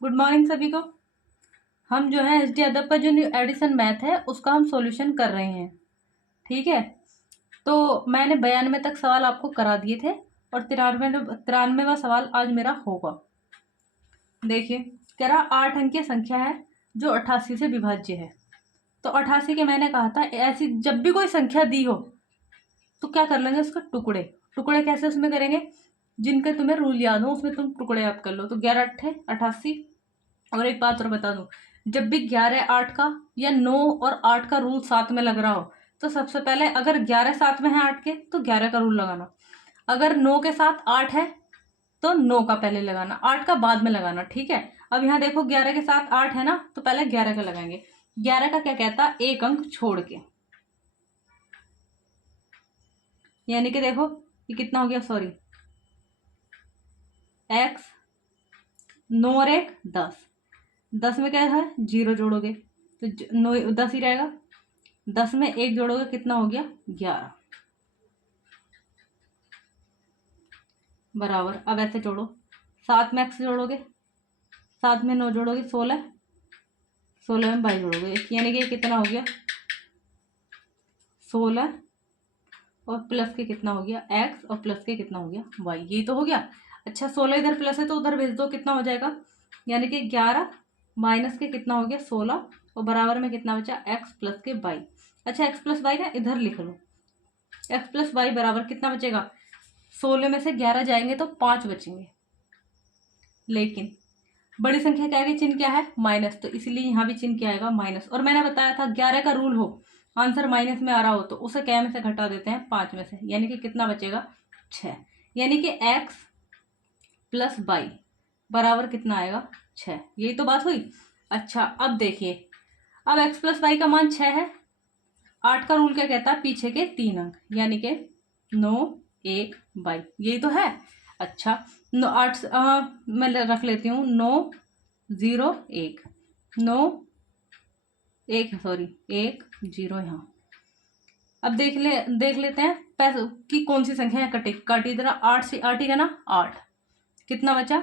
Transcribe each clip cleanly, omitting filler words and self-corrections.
Good morning सभी को। हम जो है एसडी अदब का जो एडिशन मैथ है उसका हम सॉल्यूशन कर रहे हैं। ठीक है, तो मैंने 92 तक सवाल आपको करा दिए थे और 93वां सवाल आज मेरा होगा। देखिए, कह रहा 8 अंकीय संख्या है जो 88 से विभाज्य है। तो 88 के मैंने कहा था ऐसी जब भी कोई संख्या दी हो तो क्या कर लेंगे, उसके टुकड़े। टुकड़े कैसे उसमें करेंगे, जिनके तुम्हें रूल याद हो उसमें तुम टुकड़े याद कर लो। तो 11 अट्ठे 88। और एक बात और बता दूं, जब भी 11 8 का या 9 और 8 का रूल साथ में लग रहा हो तो सबसे पहले अगर 11 साथ में है 8 के तो 11 का रूल लगाना। अगर 9 के साथ 8 है तो 9 का पहले लगाना, 8 का बाद में लगाना। ठीक है, अब यहाँ देखो 11 के साथ 8 है ना, तो पहले 11 का लगाएंगे। 11 का क्या कहता, एक अंक छोड़ के, यानी कि देखो ये कितना हो गया, सॉरी x, 9 और 1 10। 10 में क्या है, 0 जोड़ोगे तो 9 10 ही रहेगा। 10 में 1 जोड़ोगे कितना हो गया, 11 बराबर। अब ऐसे जोड़ो, 7 में x जोड़ोगे, 7 में 9 जोड़ोगे 16, 16 में 22 जोड़ोगे, यानी कि कितना हो गया 16 और प्लस के कितना हो गया x और प्लस के कितना हो गया y, यही तो हो गया। अच्छा 16 इधर प्लस है तो उधर भेज दो, कितना हो जाएगा, यानी कि 11 माइनस के कितना हो गया 16 और बराबर में कितना बचा x प्लस के y। अच्छा x प्लस वाई ना इधर लिख लो, x प्लस वाई बराबर कितना बचेगा, 16 में से 11 जाएंगे तो 5 बचेंगे, लेकिन बड़ी संख्या का आगे चिन्ह क्या है, माइनस, तो इसलिए यहाँ भी चिन्ह क्या आएगा, माइनस। और मैंने बताया था 11 का रूल हो, आंसर माइनस में आ रहा हो तो उसे क्या में से घटा देते हैं, 5 में से, यानी कि कितना बचेगा 6, यानी कि x प्लस वाई बराबर कितना आएगा 6। यही तो बात हुई। अच्छा अब देखिए, अब x प्लस वाई का मान 6 है, 8 का रूल क्या कहता है, पीछे के 3 अंक, यानी कि 9 1 22, यही तो है। अच्छा 9 8 मैं रख लेती हूँ 9 0 1 9 1 सॉरी 1 0 यहाँ। अब देख लेते हैं पैसे की कौन सी संख्या है कटी काटी, इधर 8 से 8 ही का ना 8, कितना बचा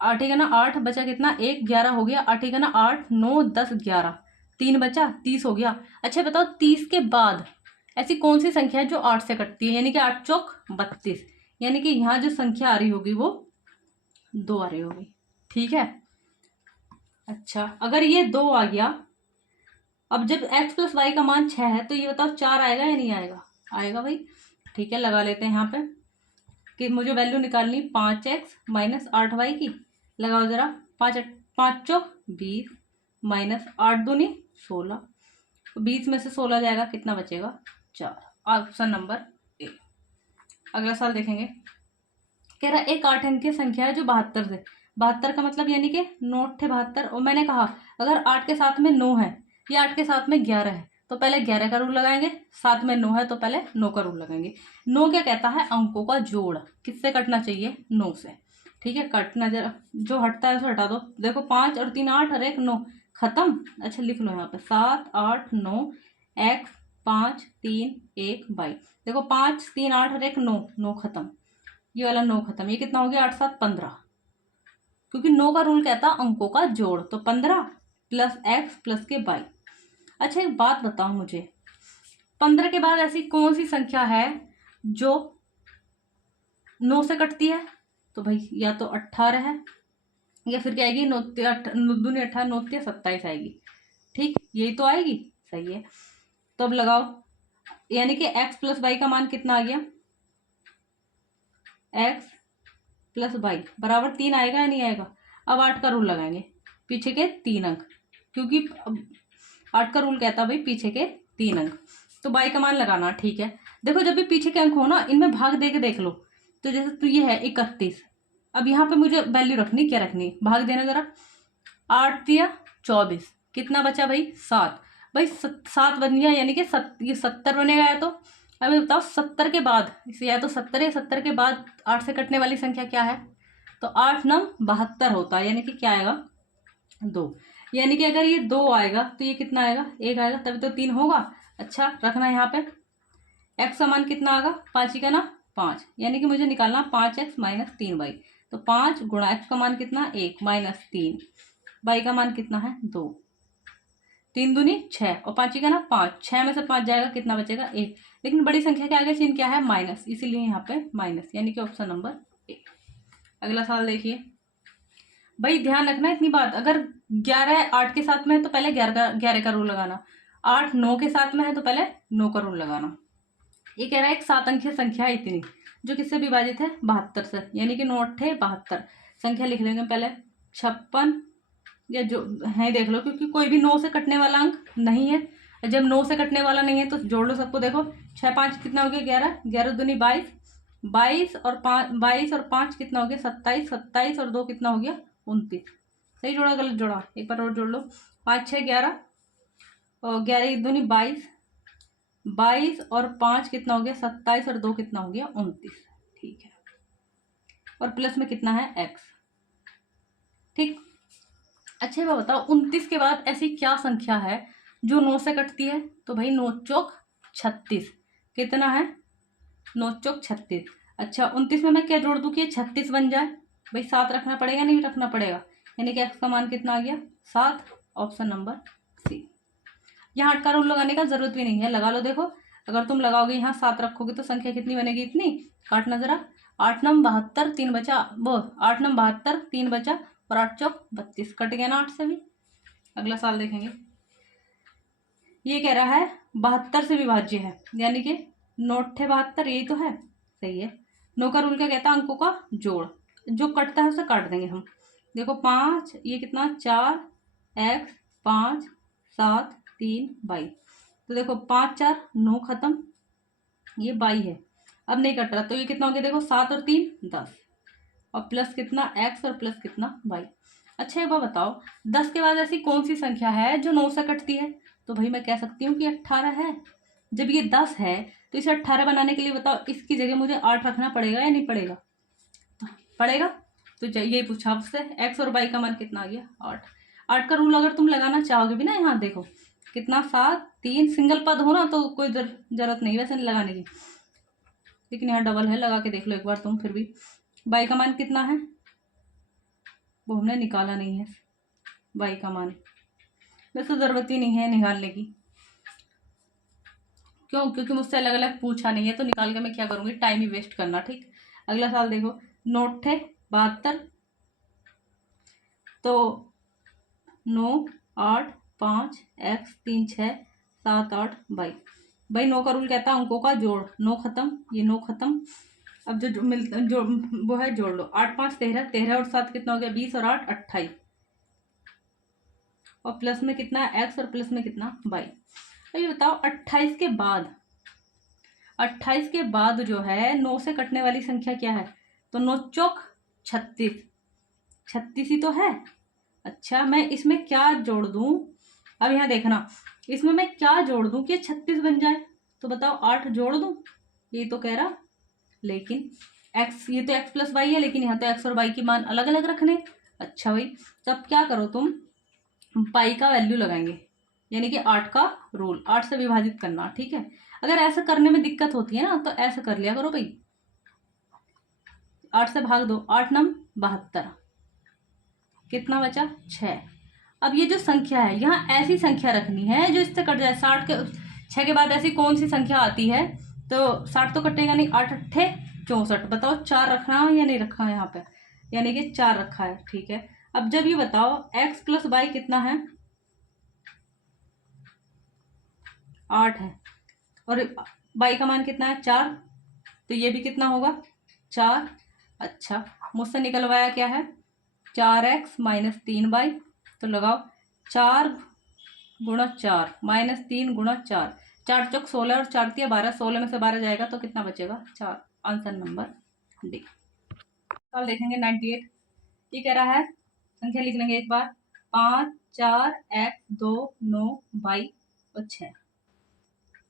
8 ही का ना 8 बचा, कितना 1 11 हो गया, 8 ही का ना 8 9 10 11 3 बचा 30 हो गया। अच्छा बताओ 30 के बाद ऐसी कौन सी संख्या है जो 8 से कटती है, यानी कि 8 चौक 32, यानी कि यहाँ जो संख्या आ रही होगी वो 2 आ रही होगी। ठीक है, अच्छा अगर ये 2 आ गया, अब जब x प्लस वाई का मान 6 है तो ये बताओ 4 आएगा या नहीं आएगा, आएगा भाई। ठीक है, लगा लेते हैं यहाँ पे कि मुझे वैल्यू निकालनी 5x माइनस 8y की, लगाओ जरा, 5 चौक 20 माइनस 8 दूनी 16, 20 में से 16 जाएगा, कितना बचेगा 4, ऑप्शन नंबर ए। अगला सवाल देखेंगे, कह रहा एक 8 अंकीय संख्या है जो 72 से, 72 का मतलब यानी कि 9 × 72, और मैंने कहा अगर 8 के साथ में 9 है या 8 के साथ में 11 है तो पहले 11 का रूल लगाएंगे, साथ में 9 है तो पहले 9 का रूल लगाएंगे। 9 क्या कहता है, अंकों का जोड़, किससे कटना चाहिए 9 से। ठीक है, कटना जरा, जो हटता है उसे हटा दो। देखो 5 और 3 8 और 1 9, खत्म। अच्छा लिख लो यहाँ पे 7 8 9 x 5 3 1 22, देखो 5 3 8 और 1 9 9 खत्म, ये वाला 9 खत्म, ये कितना हो गया 8 7 15, क्योंकि 9 का रूल कहता अंकों का जोड़, तो 15 प्लस x प्लस के y। अच्छा एक बात बताओ मुझे, 15 के बाद ऐसी कौन सी संख्या है जो 9 से कटती है, तो भाई या तो 18 है या फिर क्या आएगी 9 दूनी 18 9 27 आएगी। ठीक, यही तो आएगी, सही है। तो अब लगाओ, यानी कि x प्लस वाई का मान कितना आ गया, x प्लस वाई बराबर 3 आएगा या नहीं आएगा। अब 8 का रूल लगाएंगे, पीछे के 3 अंक, क्योंकि 8 का रूल कहता है भाई पीछे के 3 अंक, तो y का मान लगाना। ठीक है, देखो जब भी पीछे के अंक हो ना, इनमें भाग दे के देख लो, तो जैसे तो ये है 31, अब यहाँ पे मुझे वैल्यू रखनी, क्या रखनी, भाग देना जरा, 8 दिया 24, कितना बचा भाई 7, भाई 7 बन गया, यानी कि ये 70 बनेगा। या तो अब बताओ 70 के बाद, इसे या तो 70 है, 70 के बाद 8 से कटने वाली संख्या क्या है, तो 8 9 72 होता है, यानी कि क्या आएगा 2, यानी कि अगर ये 2 आएगा तो ये कितना आएगा 1 आएगा, तभी तो 3 होगा। अच्छा रखना यहाँ पे x का मान कितना आएगा, 5 ही का ना 5, यानी कि मुझे निकालना 5x माइनस 3y, तो 5 गुणा एक्स का मान कितना 1 माइनस 3, वाई का मान कितना है 2, 3 दूनी 6 और 5 का ना 5, 6 में से 5 जाएगा कितना बचेगा 1। लेकिन बड़ी संख्या के आगे चिन्ह क्या है माइनस, इसीलिए यहाँ पे माइनस, यानी कि ऑप्शन नंबर 1। अगला सवाल देखिए भाई, ध्यान रखना इतनी बात, अगर 11 8 के साथ में है तो पहले 11 का रूल लगाना, 8 9 के साथ में है तो पहले 9 का रूल लगाना। ये कह रहा है एक 7 अंकीय संख्या है इतनी जो किससे विभाजित है 72 से, यानी कि 9 8 72। संख्या लिख लेंगे पहले 56 या जो है देख लो, क्योंकि कोई भी 9 से कटने वाला अंक नहीं है। जब 9 से कटने वाला नहीं है तो जोड़ लो सबको। देखो 6 5 कितना हो गया 11, 11 दूनी 22, 22 और 5 कितना हो गया 27, 27 और 2 कितना हो गया 29। सही जोड़ा गलत जोड़ा, एक बार और जोड़ लो। 5 6 11 और 11 दूनी 22, 22 और 5 कितना हो गया 27 और 2 कितना हो गया 29। ठीक है, और प्लस में कितना है x। ठीक, अच्छा ये बताओ 29 के बाद ऐसी क्या संख्या है जो 9 से कटती है? तो भाई 9 चौक 36, कितना है 9 चौक 36। अच्छा 29 में मैं क्या जोड़ दूं कि ये 36 बन जाए? भाई 7 रखना पड़ेगा नहीं रखना पड़ेगा, यानी कि x का मान कितना आ गया 7, ऑप्शन नंबर सी। यहाँ 8 का रूल लगाने का जरूरत भी नहीं है, लगा लो। देखो अगर तुम लगाओगे यहाँ 7 रखोगे तो संख्या कितनी बनेगी इतनी, काटना जरा। 8 9 72 3 बचा, वो 8 9 72 3 बचा और 8 चौक 32, कट गया ना 8 से भी। अगला सवाल देखेंगे, ये कह रहा है 72 से विभाज्य है, यानी कि 9 8 72, यही तो है, सही है। 9 का रूल क्या कहता है अंकों का जोड़, जो कटता है उसे काट देंगे हम। देखो 5 ये कितना 4 x 5 7 3 22, तो देखो 5 4 9 खत्म, ये 22 है, अब नहीं कट रहा तो ये कितना हो गया देखो 7 और 3 10, और प्लस कितना x और प्लस कितना 22। अच्छा एक बार बताओ 10 के बाद ऐसी कौन सी संख्या है जो 9 से कटती है? तो भाई मैं कह सकती हूँ कि 18 है। जब ये 10 है तो इसे 18 बनाने के लिए बताओ इसकी जगह मुझे 8 रखना पड़ेगा या नहीं पड़ेगा? पड़ेगा। तो यही पूछा आपसे, x और y का मान कितना आ गया 8। 8 का रूल अगर तुम लगाना चाहोगे भी ना, यहाँ देखो कितना 7 3 सिंगल पद हो ना तो कोई जरूरत नहीं वैसे लगाने की, लेकिन यहाँ डबल है, लगा के देख लो एक बार तुम। फिर भी y का मान कितना है वो हमने निकाला नहीं है, y का मान वैसे जरूरत ही नहीं है निकालने की। क्यों? क्योंकि मुझसे अलग अलग पूछा नहीं है तो निकाल के मैं क्या करूंगी, टाइम ही वेस्ट करना। ठीक, अगला सवाल देखो 9 8 72, तो 9 8 5 x 3 6 7 8 22। भाई 9 का रूल कहता है अंकों का जोड़, 9 खत्म, ये 9 खत्म, अब जो मिलता जो वो है जोड़ लो। 8 5 13, 13 और 7 कितना हो गया 20 और 8 28, और प्लस में कितना x और प्लस में कितना 22। अब ये बताओ 28 के बाद, 28 के बाद जो है 9 से कटने वाली संख्या क्या है? तो 9 चौक 36, 36 ही तो है। अच्छा मैं इसमें क्या जोड़ दूं, अब यहाँ देखना इसमें मैं क्या जोड़ दूं कि 36 बन जाए? तो बताओ 8 जोड़ दूं, ये तो कह रहा, लेकिन x, ये तो x प्लस वाई है, लेकिन यहाँ तो x और y की मान अलग अलग रखने। अच्छा भाई तब क्या करो तुम, पाई का वैल्यू लगाएंगे, यानी कि 8 का रूल, 8 से विभाजित करना। ठीक है, अगर ऐसा करने में दिक्कत होती है ना तो ऐसा कर लिया करो भाई, 8 से भाग दो, 8 9 72, कितना बचा 6। अब ये जो संख्या है यहाँ ऐसी संख्या रखनी है जो इससे कट जाए। 60 के 6 के बाद ऐसी कौन सी संख्या आती है? तो 60 तो कटेगा नहीं, 8 8 64, बताओ 4 रखना या नहीं रखा है यहाँ पे, यानी कि 4 रखा है। ठीक है, अब जब ये बताओ x प्लस वाई कितना है 8 है, और y का मान कितना है 4, तो ये भी कितना होगा 4। अच्छा मुझसे निकलवाया क्या है 4x माइनस 3y, तो लगाओ 4 गुणा 4 माइनस 3 गुणा 4, 4 चौक 16 और 4 तिया 12, 16 में से 12 जाएगा तो कितना बचेगा 4, आंसर नंबर डी। कल देखेंगे 98, ये कह रहा है संख्या लिख लेंगे एक बार, 5 4 x 2 9 y और 6।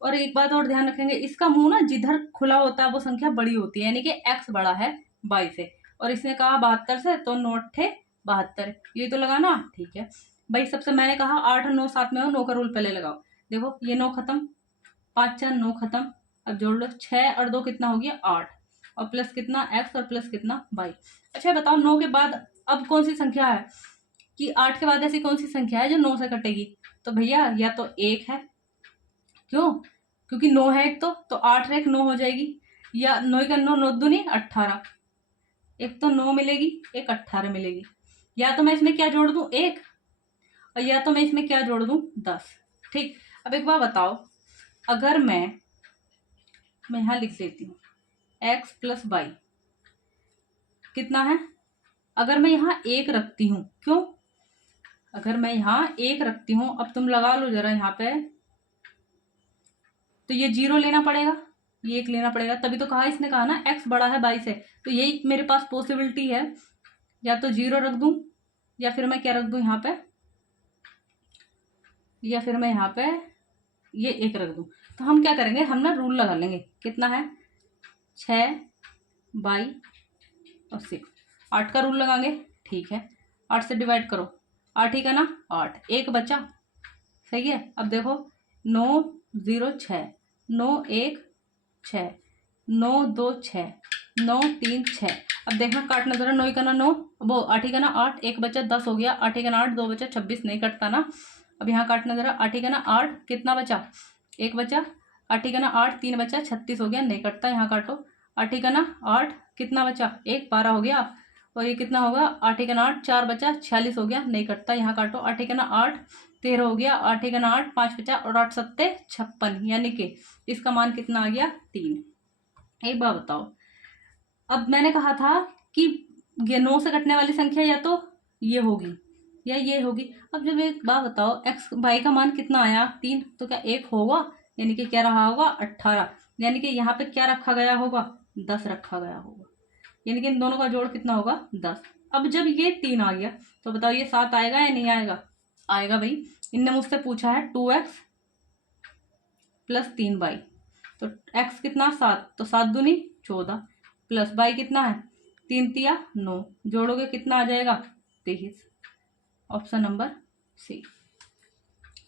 और एक बात और ध्यान रखेंगे, इसका मुंह ना जिधर खुला होता है वो संख्या बड़ी होती है, यानी कि x बड़ा है y से, और इसने कहा 72 से, तो 9 8 72, ये तो लगाना। ठीक है भाई, सबसे मैंने कहा 8 9 7 में हो, 9 का रूल पहले लगाओ। देखो ये 9 खत्म, 5 4 9 खत्म, अब जोड़ लो 6 और 2 कितना हो गया 8, और प्लस कितना x और प्लस कितना y। अच्छा बताओ 9 के बाद अब कौन सी संख्या है कि 8 के बाद ऐसी कौन सी संख्या है जो 9 से कटेगी? तो भैया या तो 1 है, क्यों? क्योंकि 9 है एक तो 8 एक 9 हो जाएगी, या 9 का 9 9 दूनी 18, एक तो 9 मिलेगी एक 18 मिलेगी, या तो मैं इसमें क्या जोड़ दूं 1, और या तो मैं इसमें क्या जोड़ दूं 10। ठीक, अब एक बार बताओ, अगर मैं यहाँ लिख लेती हूँ x प्लस वाई कितना है, अगर मैं यहाँ 1 रखती हूँ, क्यों? अगर मैं यहाँ 1 रखती हूँ, अब तुम लगा लो जरा यहाँ पे, तो ये 0 लेना पड़ेगा, ये 1 लेना पड़ेगा, तभी तो कहा इसने कहा ना x बड़ा है 22 से, तो यही मेरे पास पॉसिबिलिटी है, या तो 0 रख दूं, या फिर मैं क्या रख दूं यहाँ पे, या फिर मैं यहाँ पे ये 1 रख दूं। तो हम क्या करेंगे, हम ना रूल लगा लेंगे, कितना है 6 बाई और 6, 8 का रूल लगाएंगे। ठीक है, 8 से डिवाइड करो, 8 ही का ना 8, 1 बचा, सही है। अब देखो 9 0 6, 9 1 6, 9 2 6, 9 3 6। अब देखना काटना जरा, 9 का ना 9, वो 8 का ना 8, 1 बचा 10 हो गया, 8 का ना 8, 2 बचा 26, नहीं कटता ना। अब यहाँ काटना जरा, 8 का ना 8 कितना बचा, 1 बचा, 8 का ना 8 3 बचा 36 हो गया, नहीं कटता, यहाँ काटो। 8 का ना 8 कितना बचा, 1 12 हो गया, और ये कितना होगा, 8 का ना 8 4 बचा 46 हो गया, नहीं कटता, यहाँ काटो। 8 का ना 8 13 हो गया, 8 का ना 8 5 बचा, और 8 7 56, यानी कि इसका मान कितना आ गया 3। एक बार बताओ, अब मैंने कहा था कि ये 9 से कटने वाली संख्या या तो ये होगी या ये होगी। अब जब एक बात बताओ, x y का मान कितना आया 3, तो क्या 1 होगा, यानी कि क्या रहा होगा 18, यानी कि यहाँ पे क्या रखा गया होगा 10 रखा गया होगा, यानी कि इन दोनों का जोड़ कितना होगा 10। अब जब ये 3 आ गया तो बताओ ये 7 आएगा या नहीं आएगा? आएगा भाई, इनने मुझसे पूछा है 2x प्लस 3y, तो x कितना 7, तो 7 दूनी 14, प्लस y कितना है 3 तिया 9, जोड़ोगे कितना आ जाएगा 23। Option number C.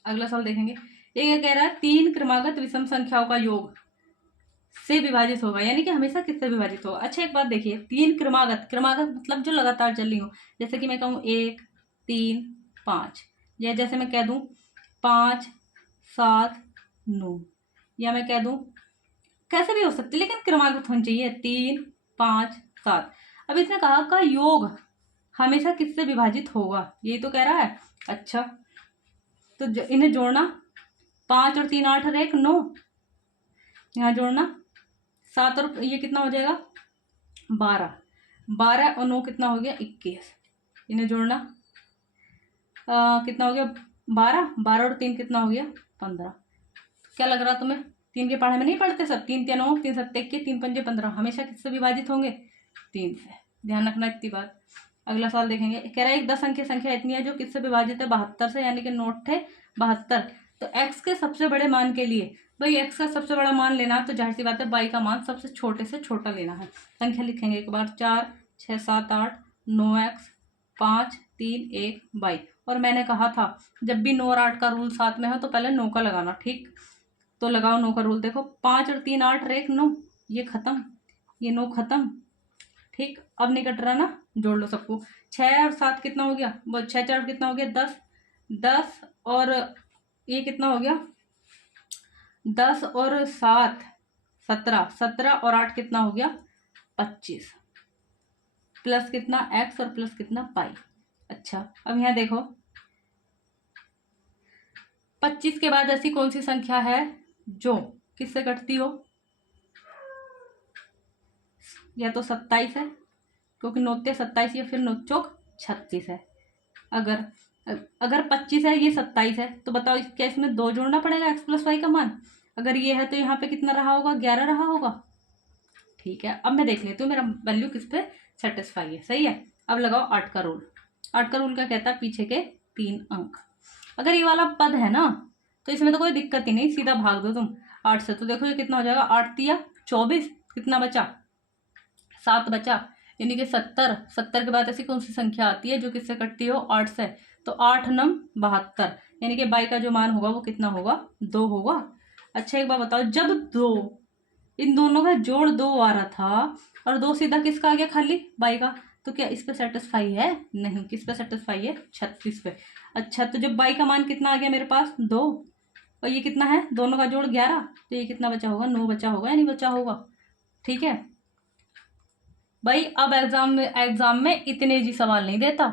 अगला सवाल देखेंगे, ये क्या कह रहा है, 3 क्रमागत विषम संख्याओं का योग से विभाजित होगा, यानी कि हमेशा किससे विभाजित होगा। अच्छा एक बात देखिए, 3 क्रमागत, क्रमागत मतलब जो लगातार चल रही हो, जैसे कि मैं कहूँ 1 3 5, या जैसे मैं कह दूं 5 7 9, या मैं कह दूं कैसे भी हो सकती, लेकिन क्रमागत होनी चाहिए 3 5 7। अब इसने कहा का योग हमेशा किससे विभाजित होगा, यही तो कह रहा है। अच्छा तो इन्हें जोड़ना, 5 और 3 8 और 1 9, यहाँ जोड़ना 7 और ये कितना हो जाएगा 12, 12 और 9 कितना हो गया 21, इन्हें जोड़ना कितना हो गया 12, 12 और 3 कितना हो गया 15। क्या लग रहा तुम्हें, 3 के पढ़े में नहीं पढ़ते सब, 3 3 9 3 7 21 3 5 15, हमेशा किससे विभाजित होंगे 3 से, ध्यान रखना इतनी बात। अगला सवाल देखेंगे, कह रहा है एक 10 अंकीय संख्या इतनी है जो किससे विभाजित है 72 से, यानी कि नोट थे 72। तो x के सबसे बड़े मान के लिए, भाई x का सबसे बड़ा मान लेना है तो जाहिर सी बात है y का मान सबसे छोटे से छोटा लेना है। संख्या लिखेंगे एक बार, 4 6 7 8 9x 5 3 1 y। और मैंने कहा था जब भी 9 और 8 का रूल साथ में हो तो पहले 9 का लगाना, ठीक तो लगाओ 9 का रूल। देखो 5 और 3 8 और 1 9, ये खत्म, ये 9 खत्म, ठीक अब नहीं कट रहा ना, जोड़ लो सबको। 6 और 7 कितना हो गया, वो 6 4 कितना हो गया 10, 10 और ये कितना हो गया 10 और 7 17, 17 और 8 कितना हो गया 25, प्लस कितना x और प्लस कितना पाई। अच्छा अब यहाँ देखो 25 के बाद ऐसी कौन सी संख्या है जो किससे कटती हो, या तो 27 है क्योंकि नोते 27 या फिर नोट चौक 36 है। अगर 25 है ये 27 है तो बताओ क्या इसमें 2 जोड़ना पड़ेगा x प्लस वाई का मान, अगर ये है तो यहाँ पे कितना रहा होगा 11 रहा होगा। ठीक है अब मैं देख लेती हूँ मेरा वैल्यू किस पे सेटिस्फाई है, सही है। अब लगाओ 8 का रूल, 8 का रूल क्या कहता है पीछे के 3 अंक, अगर ये वाला पद है ना तो इसमें तो कोई दिक्कत ही नहीं, सीधा भाग दो तुम 8 से, तो देखो ये कितना हो जाएगा 8 तिया 24, कितना बचा 7 बचा, यानी कि 70, 70 के बाद ऐसी कौन सी संख्या आती है जो किससे कटती हो 8 से, तो 8 9 72, यानी कि बाई का जो मान होगा वो कितना होगा 2 होगा। अच्छा एक बार बताओ जब 2 इन दोनों का जोड़ 2 आ रहा था और 2 सीधा किसका आ गया, खाली बाई का। तो क्या इस पे सेटिस्फाई है, नहीं। किस पे सेटिस्फाई है, 36 पे। अच्छा तो जब बाई का मान कितना आ गया मेरे पास, 2, और ये कितना है, दोनों का जोड़ 11, तो ये कितना बचा होगा, 9 बचा होगा या नहीं बचा होगा। ठीक है भाई। अब एग्जाम में इतने इजी सवाल नहीं देता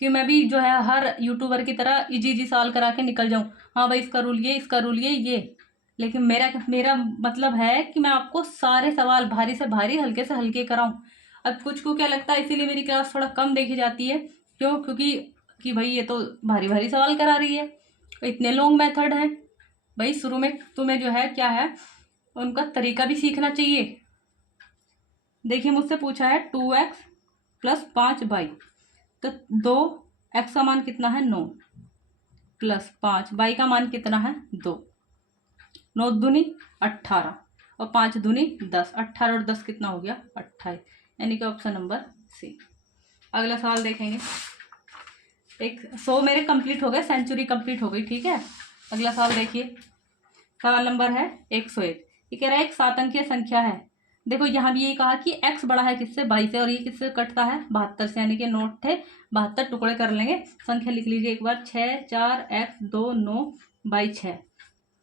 कि मैं भी जो है हर यूट्यूबर की तरह इजी इजी सवाल करा के निकल जाऊं, हाँ भाई इसका रूल ये, इसका रूल ये। लेकिन मेरा मतलब है कि मैं आपको सारे सवाल भारी से भारी, हल्के से हल्के कराऊं। अब कुछ को क्या लगता है, इसीलिए मेरी क्लास थोड़ा कम देखी जाती है। क्यों, क्योंकि कि भाई ये तो भारी भारी सवाल करा रही है, इतने लॉन्ग मेथड है। भाई शुरू में तुम्हें जो है क्या है, उनका तरीका भी सीखना चाहिए। देखिए मुझसे पूछा है 2x + 5y, तो 2x का मान कितना है, 9, + 5y का मान कितना है, 2। 9 दूनी 18 और 5 दूनी 10, 18 और 10 कितना हो गया, 28, यानी कि ऑप्शन नंबर सी। अगला सवाल देखेंगे। 100 मेरे कंप्लीट हो गए, सेंचुरी कंप्लीट हो गई। ठीक है, अगला सवाल देखिए। सवाल नंबर है 101। ये कह रहा है एक 7 अंकीय संख्या है। देखो यहाँ भी ये कहा कि x बड़ा है किससे, 22 से, और ये किससे कटता है, 72 से, यानी कि 9 थे 72 टुकड़े कर लेंगे। संख्या लिख लीजिए एक बार, 6 4 x 2 9 बाई 6।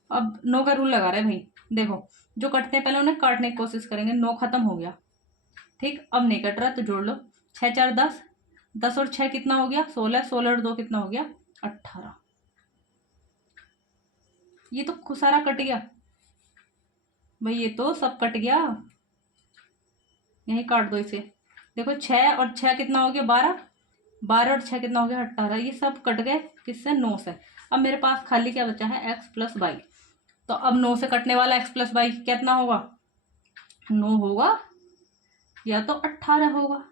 अब 9 का रूल लगा रहे हैं भाई। देखो जो कटते हैं पहले उन्हें काटने की कोशिश करेंगे। 9 खत्म हो गया, ठीक, अब नहीं कट रहा तो जोड़ लो। 6 4 10, 10 और 6 कितना हो गया, 16, 16 और 2 कितना हो गया, 18। ये तो सारा कट गया भाई, ये तो सब कट गया। यहीं काट दो इसे। देखो 6 और 6 कितना हो गया, 12, 12 और 6 कितना हो गया, 18। ये सब कट गए किससे, 9 से। अब मेरे पास खाली क्या बचा है, x + y। तो अब 9 से कटने वाला x + y कितना होगा, 9 होगा या तो 18 होगा।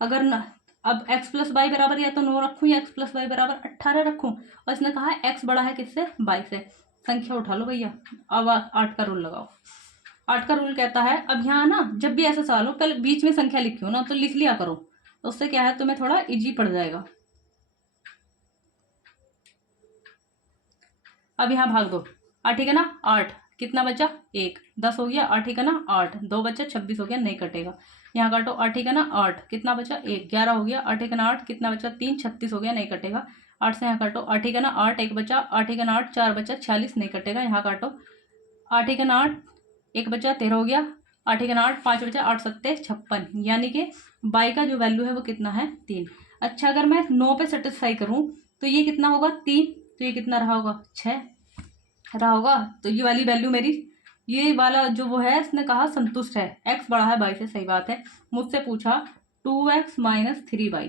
अगर न, अब x + y बराबर या तो 9 रखूं या x + y बराबर 18 रखूं। और इसने कहा x बड़ा है किससे, 22 से। संख्या उठा लो भैया। अब 8 का रूल लगाओ। 8 का रूल कहता है, अब यहाँ ना जब भी ऐसा सवाल हो पहले बीच में संख्या लिखी हो ना तो लिख लिया करो, तो उससे क्या है तुम्हें थोड़ा इजी पड़ जाएगा। अब यहाँ भाग दो, 8 है ना 8, कितना बचा 1, 10 हो गया, 8 है ना 8, 2 बचा 26 हो गया, नहीं कटेगा। यहाँ काटो, 8 है ना 8, कितना बचा 1, 11 हो गया, 8 है ना 8, कितना बचा 3, 36 हो गया, नहीं कटेगा। 8 से यहाँ काटो, 8 है ना 8, 1 बचा, 8 है ना 8, 4 बचा 46, नहीं कटेगा। यहाँ काटो, 8 है ना 8, 1 बचा 13 हो गया, 8 है ना 8, 5 बचा, 8 सत्ते 56, यानी कि बाई का जो वैल्यू है वो कितना है, 3। अच्छा अगर मैं 9 पे सेटिस्फाई करूँ तो ये कितना होगा, 3, तो ये कितना रहा होगा, 6 रहा होगा। तो ये वाली वैल्यू मेरी, ये वाला जो वो है इसने कहा संतुष्ट है, x बड़ा है 22 से, सही बात है। मुझसे पूछा 2x - 3y।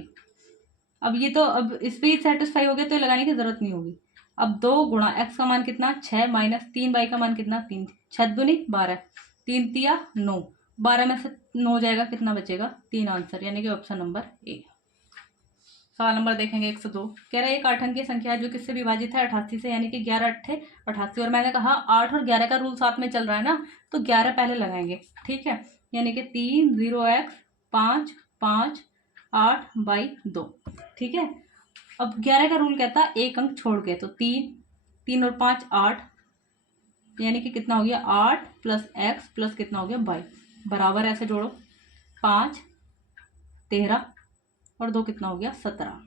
अब ये तो अब इस पे ही सेटिस्फाई हो गया तो ये लगाने की जरूरत नहीं होगी। अब 2 गुणा x का मान कितना, 6 - 3y का मान कितना, 3, 6 दूनी 12, 3 तिया 9, 12 में से 9 जाएगा, कितना बचेगा, 3 आंसर, यानी कि ऑप्शन नंबर ए। सवाल नंबर देखेंगे 102। कह रहा है एक 8 अंकीय संख्या है जो किससे विभाजित है, 88 से, यानी कि 11 8 88। और मैंने कहा 8 और 11 का रूल साथ में चल रहा है ना, तो 11 पहले लगाएंगे। ठीक है, यानी कि 3 0x 5 5 8 बाई 2। ठीक है, अब 11 का रूल कहता है एक अंक छोड़ के, तो 3 3 और 5 8, यानी कि कितना हो गया 8 + x प्लस कितना हो गया 22, बराबर ऐसे जोड़ो, 5 13 और 2 कितना हो गया 17।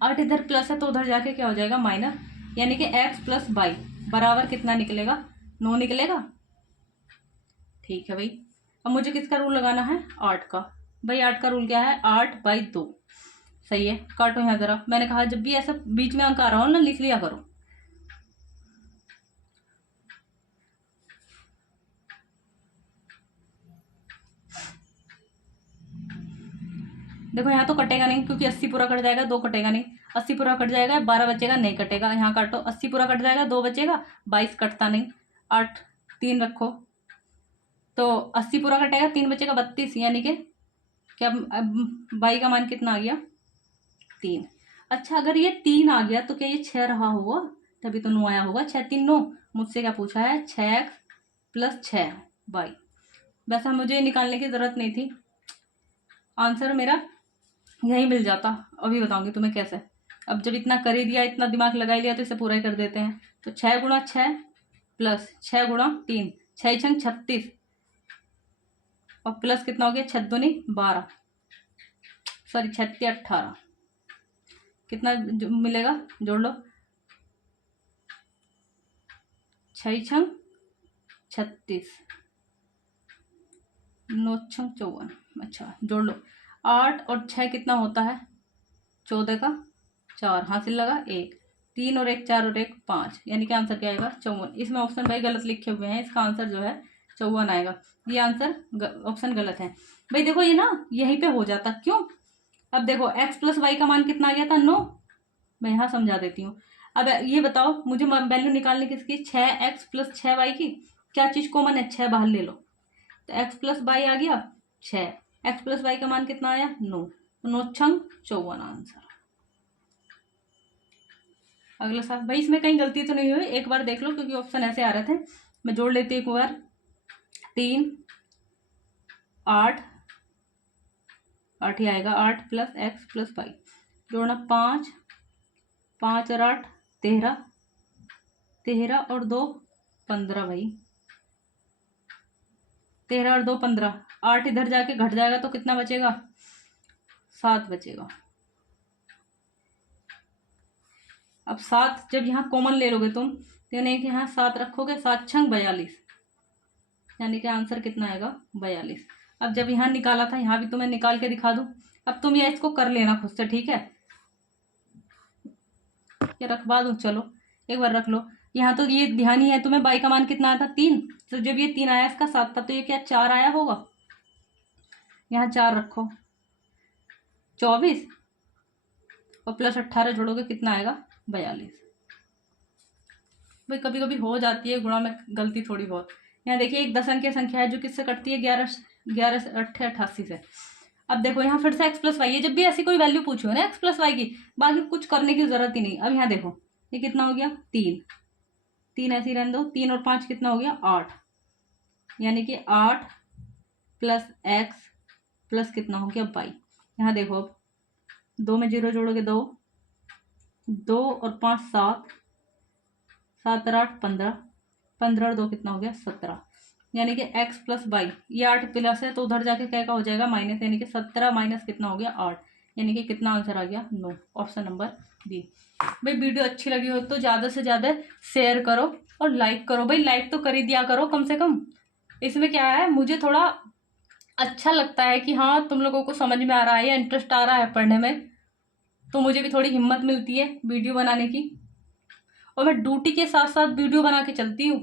8 इधर प्लस है तो उधर जाके क्या हो जाएगा माइनस, यानी कि x + y बराबर कितना निकलेगा, 9 निकलेगा। ठीक है भाई, अब मुझे किसका रूल लगाना है, 8 का। भाई 8 का रूल क्या है, 8/2। सही है, काटो यहाँ जरा। मैंने कहा जब भी ऐसा बीच में अंक आ रहा हो ना लिख लिया करो। देखो यहाँ तो कटेगा नहीं क्योंकि 80 पूरा कट जाएगा, 2 कटेगा नहीं, 80 पूरा कट जाएगा, 12 बचेगा, नहीं कटेगा। यहाँ काटो, 80 पूरा कट जाएगा, 2 बचेगा, 22 कटता नहीं, 8 3 रखो, तो 80 पूरा कटेगा, 3 बचेगा 32, यानी कि क्या, अब बाई का मान कितना आ गया, 3। अच्छा अगर ये 3 आ गया तो क्या ये 6 रहा होगा, तभी तो 9 आया होगा, 6 3 9। मुझसे क्या पूछा है, 6x + 6 बाई। वैसा मुझे निकालने की जरूरत नहीं थी, आंसर मेरा यही मिल जाता। अभी बताऊंगी तुम्हें कैसे। अब जब इतना कर ही दिया, इतना दिमाग लगा ही लिया, तो इसे पूरा ही कर देते हैं। तो 6 × 6 + 6 × 3, 6 छंग 36, और प्लस कितना हो गया 6 दूनी 12, सॉरी 6 18, कितना मिलेगा जोड़ लो, 6 छंग 36, 9 छंग 54। अच्छा जोड़ लो, 8 और 6 कितना होता है 14 का 4, हासिल लगा 1, 3 और 1 4 और 1 5, यानी कि आंसर क्या आएगा 54। इसमें ऑप्शन भाई गलत लिखे हुए हैं, इसका आंसर जो है 54 आएगा। ये आंसर ऑप्शन गलत है भाई। देखो ये ना यहीं पे हो जाता, क्यों? अब देखो x प्लस वाई का मान कितना आ गया था 9, मैं यहाँ समझा देती हूँ। अब ये बताओ मुझे वैल्यू निकालने किसकी, 6x प्लस 6y की, क्या चीज कॉमन है 6 बाहर ले लो, तो x प्लस वाई आ गया 6, x प्लस वाई का मान कितना आया 9, 9 छंग 54 आंसर। अगला सवाल भाई, इसमें कहीं गलती तो नहीं हुई, एक बार देख लो क्योंकि ऑप्शन ऐसे आ रहे थे। मैं जोड़ लेती हूँ एक बार, 3 8 8 ही आएगा, 8 प्लस एक्स प्लस वाई, जोड़ना 5 5 और 8 13, 13 और 2 15 भाई, 13 और 2 15, 8 इधर जाके घट जाएगा तो कितना बचेगा 7 बचेगा। अब 7 जब यहाँ कॉमन ले लोगे तुम, तो यानी कि यहाँ 7 रखोगे, 7 छंग 42, यानी कि आंसर कितना आएगा 42। अब जब यहाँ निकाला था, यहाँ भी तुम्हें निकाल के दिखा दूं, अब तुम ये इसको कर लेना खुद से, ठीक है? ये रखवा दूं, चलो एक बार रख लो। यहाँ तो ये ध्यान ही है तुम्हें, बाई का मान कितना आया था 3, तो जब ये 3 आया इसका 7 था, तो ये क्या 4 आया होगा, यहाँ 4 रखो, 24 और प्लस 18 जोड़ोगे कितना आएगा 42। भाई कभी कभी हो जाती है गुणा में गलती थोड़ी बहुत। यहाँ देखिए एक 10 अंकीय संख्या है जो किससे कटती है 11 8 88 से। अब देखो यहाँ फिर से x प्लस वाई है, जब भी ऐसी कोई वैल्यू पूछो ना x प्लस वाई की, बाकी कुछ करने की जरूरत ही नहीं। अब यहाँ देखो ये कितना हो गया 3, 3 ऐसे ही रहने दो, 3 और 5 कितना हो गया 8, यानी कि 8 प्लस एक्स प्लस कितना हो गया वाई। यहाँ देखो अब 2 में 0 जोड़ोगे 2, 2 और 5 7, 7 और 8 15, 15 और 2 कितना हो गया 17, यानी कि x प्लस वाई, ये 8 प्लस है तो उधर जाके क्या का हो जाएगा माइनस, यानी कि 17 माइनस कितना हो गया 8, यानी कि कितना आंसर आ गया 9, ऑप्शन नंबर बी। भाई वीडियो अच्छी लगी हो तो ज़्यादा से ज़्यादा शेयर करो और लाइक करो, भाई लाइक तो कर ही दिया करो कम से कम। इसमें क्या है, मुझे थोड़ा अच्छा लगता है कि हाँ तुम लोगों को समझ में आ रहा है या इंटरेस्ट आ रहा है पढ़ने में, तो मुझे भी थोड़ी हिम्मत मिलती है वीडियो बनाने की। और मैं ड्यूटी के साथ साथ वीडियो बना के चलती हूँ।